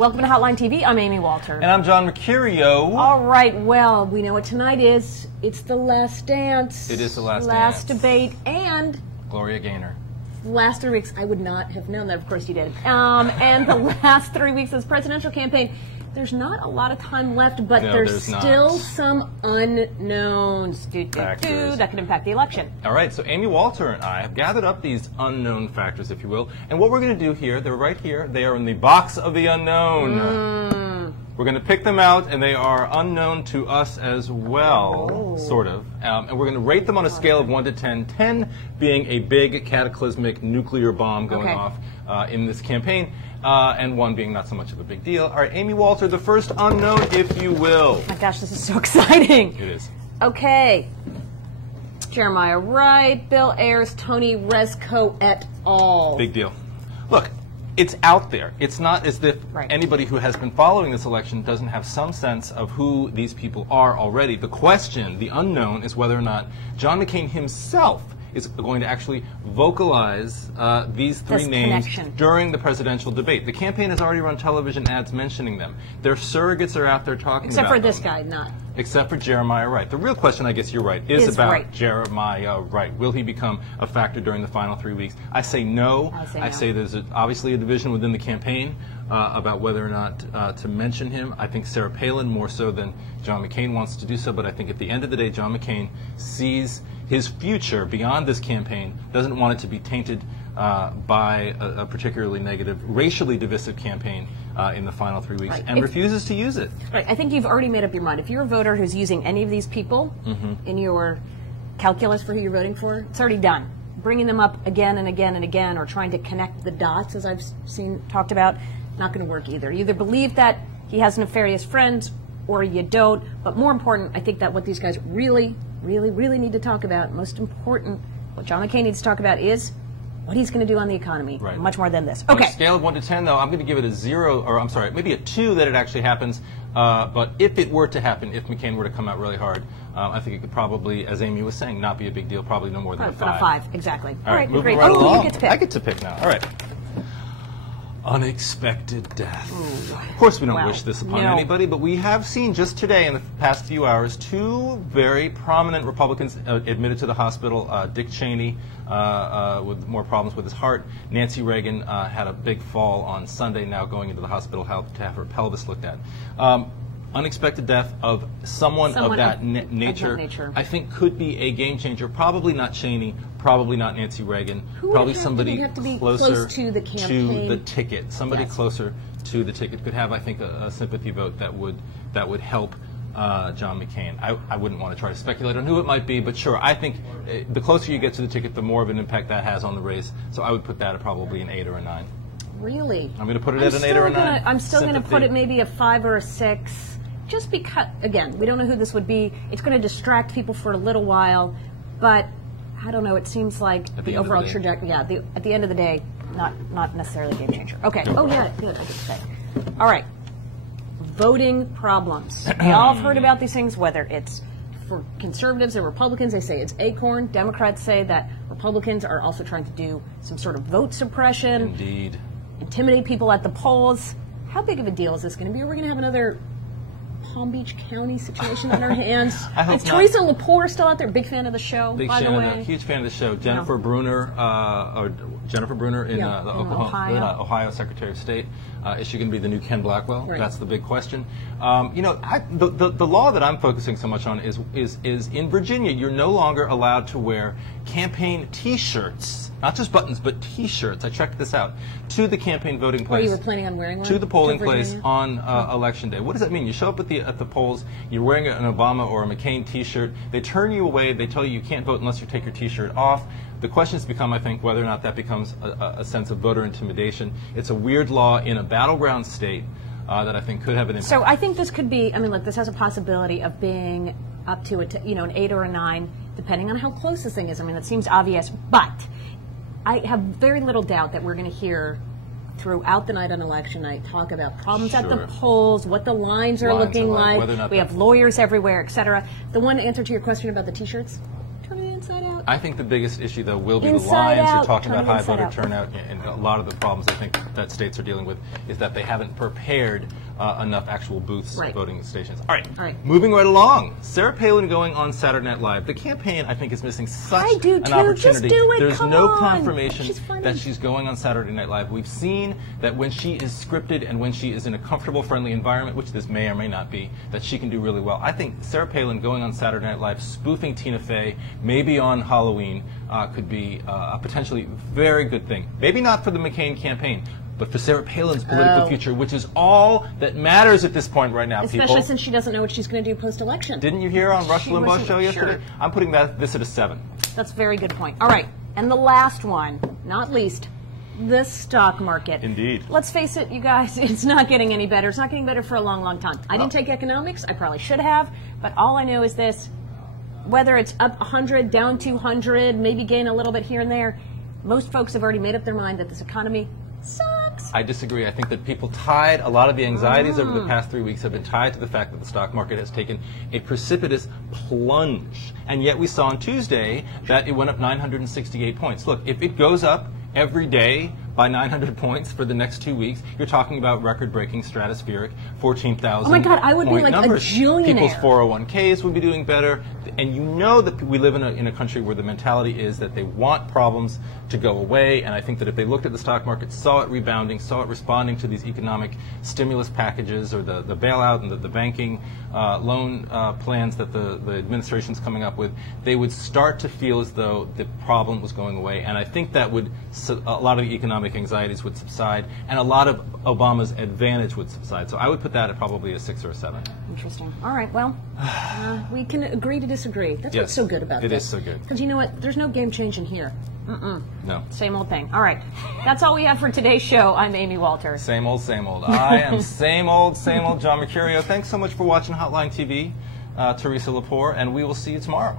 Welcome to Hotline TV. I'm Amy Walter. And I'm John Mercurio. All right, well, we know what tonight is. It's the last dance. It is the last dance. Last debate, and Gloria Gaynor. Last 3 weeks, I would not have known that. Of course you did. And the last 3 weeks of this presidential campaign, there's not a lot of time left, but there's still some unknowns that can impact the election. All right, so Amy Walter and I have gathered up these unknown factors, if you will, and what we're going to do here, they're right here, they are in the box of the unknown. We're going to pick them out, and they are unknown to us as well, sort of. And we're going to rate them on a scale of 1 to 10, 10 being a big cataclysmic nuclear bomb going off in this campaign, and 1 being not so much of a big deal. All right, Amy Walter, the first unknown, if you will. Oh my gosh, this is so exciting. It is. Okay. Jeremiah Wright, Bill Ayers, Tony Rezko et al. Big deal. Look. It's out there. It's not as if anybody who has been following this election doesn't have some sense of who these people are already. The question, the unknown, is whether or not John McCain himself is going to actually vocalize these 3 names during the presidential debate. The campaign has already run television ads mentioning them. Their surrogates are out there talking about them. Except for this guy, not. Except for Jeremiah Wright. The real question, I guess you're right, is about Jeremiah Wright. Will he become a factor during the final 3 weeks? I say no. I say there's obviously a division within the campaign about whether or not to mention him. I think Sarah Palin more so than John McCain wants to do so, but I think at the end of the day, John McCain sees his future beyond this campaign, doesn't want it to be tainted by a particularly negative, racially divisive campaign in the final 3 weeks, and refuses to use it. Right. I think you've already made up your mind. If you're a voter who's using any of these people in your calculus for who you're voting for, it's already done. Bringing them up again and again and again, or trying to connect the dots, as I've seen talked about, not going to work either. You either believe that he has nefarious friends, or you don't. But more important, I think that what these guys really need to talk about, most important, what John McCain needs to talk about is what he's going to do on the economy, much more than this. Okay. On a scale of 1 to 10, though, I'm going to give it a 0, or I'm sorry, maybe a 2 that it actually happens. But if it were to happen, if McCain were to come out really hard, I think it could probably, as Amy was saying, not be a big deal, probably no more than a 5. A 5, exactly. All right, great. Right along. You get to pick. I get to pick now. All right. Unexpected death. Of course we don't wish this upon anybody, but we have seen just today, in the past few hours, 2 very prominent Republicans admitted to the hospital. Dick Cheney with more problems with his heart. Nancy Reagan had a big fall on Sunday, now going into the hospital to have her pelvis looked at. Unexpected death of someone of that nature, I think could be a game changer. Probably not Cheney, probably not Nancy Reagan, probably somebody closer to the campaign? To the ticket. Somebody closer to the ticket could have, I think, a sympathy vote that would help John McCain. I wouldn't want to try to speculate on who it might be, but sure, I think the closer you get to the ticket, the more of an impact that has on the race. So I would put that at probably an 8 or a 9. Really? I'm going to put it at an 8 or a 9. I'm still going to put it maybe a 5 or a 6. Just because, again, we don't know who this would be. It's going to distract people for a little while, but I don't know. It seems like the overall trajectory. Yeah, at the end of the day, not necessarily a game changer. Okay. Oh yeah, good. I get to say. All right. Voting problems. We all have heard about these things. Whether it's for conservatives or Republicans, they say it's Acorn. Democrats say that Republicans are also trying to do some sort of vote suppression. Indeed. Intimidate people at the polls. How big of a deal is this going to be? Are we going to have another Palm Beach County situation on our hands? Is Teresa Lepore still out there? Big fan of the show, by the way. Huge fan of the show. Jennifer Brunner, in the Ohio Secretary of State. Is she going to be the new Ken Blackwell? That's the big question. The law that I'm focusing so much on is in Virginia. You're no longer allowed to wear campaign T-shirts. Not just buttons, but T-shirts. I checked this out. To the campaign voting place. You were planning on wearing one? To the polling place on Election Day. What does that mean? You show up at the polls, you're wearing an Obama or a McCain T-shirt. They turn you away. They tell you can't vote unless you take your T-shirt off. The question has become, I think, whether or not that becomes a sense of voter intimidation. It's a weird law in a battleground state that I think could have an impact. So I think this could be, I mean, look, this has a possibility of being up to an 8 or a 9, depending on how close this thing is. I mean, it seems obvious, but I have very little doubt that we're going to hear throughout the night on election night talk about problems at the polls, what the lines are looking like. We have lawyers everywhere, etc. The one answer to your question about the T-shirts, turn it in. Inside Out? I think the biggest issue, though, will be Inside the Lions. Out. You're talking about high voter Out. turnout, and a lot of the problems I think that states are dealing with is that they haven't prepared enough actual booths, voting stations. All right, moving right along. Sarah Palin going on Saturday Night Live. The campaign, I think, is missing such an opportunity. Just do it. There's Come no on. confirmation that she's going on Saturday Night Live. We've seen that when she is scripted and when she is in a comfortable, friendly environment, which this may or may not be, that she can do really well. I think Sarah Palin going on Saturday Night Live, spoofing Tina Fey, maybe on Halloween, could be a potentially very good thing. Maybe not for the McCain campaign, but for Sarah Palin's political future, which is all that matters at this point right now, Especially since she doesn't know what she's going to do post-election. Didn't you hear on Rush Limbaugh's show yesterday? Sure. I'm putting this at a 7. That's a very good point. All right, and the last one, not least, the stock market. Indeed. Let's face it, you guys, it's not getting any better. It's not getting better for a long, long time. I didn't take economics. I probably should have, but all I know is this. Whether it's up 100, down 200, maybe gain a little bit here and there, most folks have already made up their mind that this economy sucks. I disagree. I think that people tied, a lot of the anxieties over the past 3 weeks have been tied to the fact that the stock market has taken a precipitous plunge. And yet we saw on Tuesday that it went up 968 points. Look, if it goes up every day by 900 points for the next 2 weeks, you're talking about record-breaking, stratospheric, 14,000. Oh my God, I would be like numbers. a jillionaire. People's 401ks would be doing better, and you know that we live in a country where the mentality is that they want problems to go away. And I think that if they looked at the stock market, saw it rebounding, saw it responding to these economic stimulus packages or the bailout and the banking loan plans that the administration's coming up with, they would start to feel as though the problem was going away. And I think that would a lot of the economic anxieties would subside, and a lot of Obama's advantage would subside. So I would put that at probably a 6 or a 7. Interesting. All right, well, we can agree to disagree. That's what's so good about this. It is so good. Because you know what? There's no game changing here. No. Same old thing. All right. That's all we have for today's show. I'm Amy Walter. Same old, same old. I am same old John Mercurio. Thanks so much for watching Hotline TV, Teresa Lepore, and we will see you tomorrow.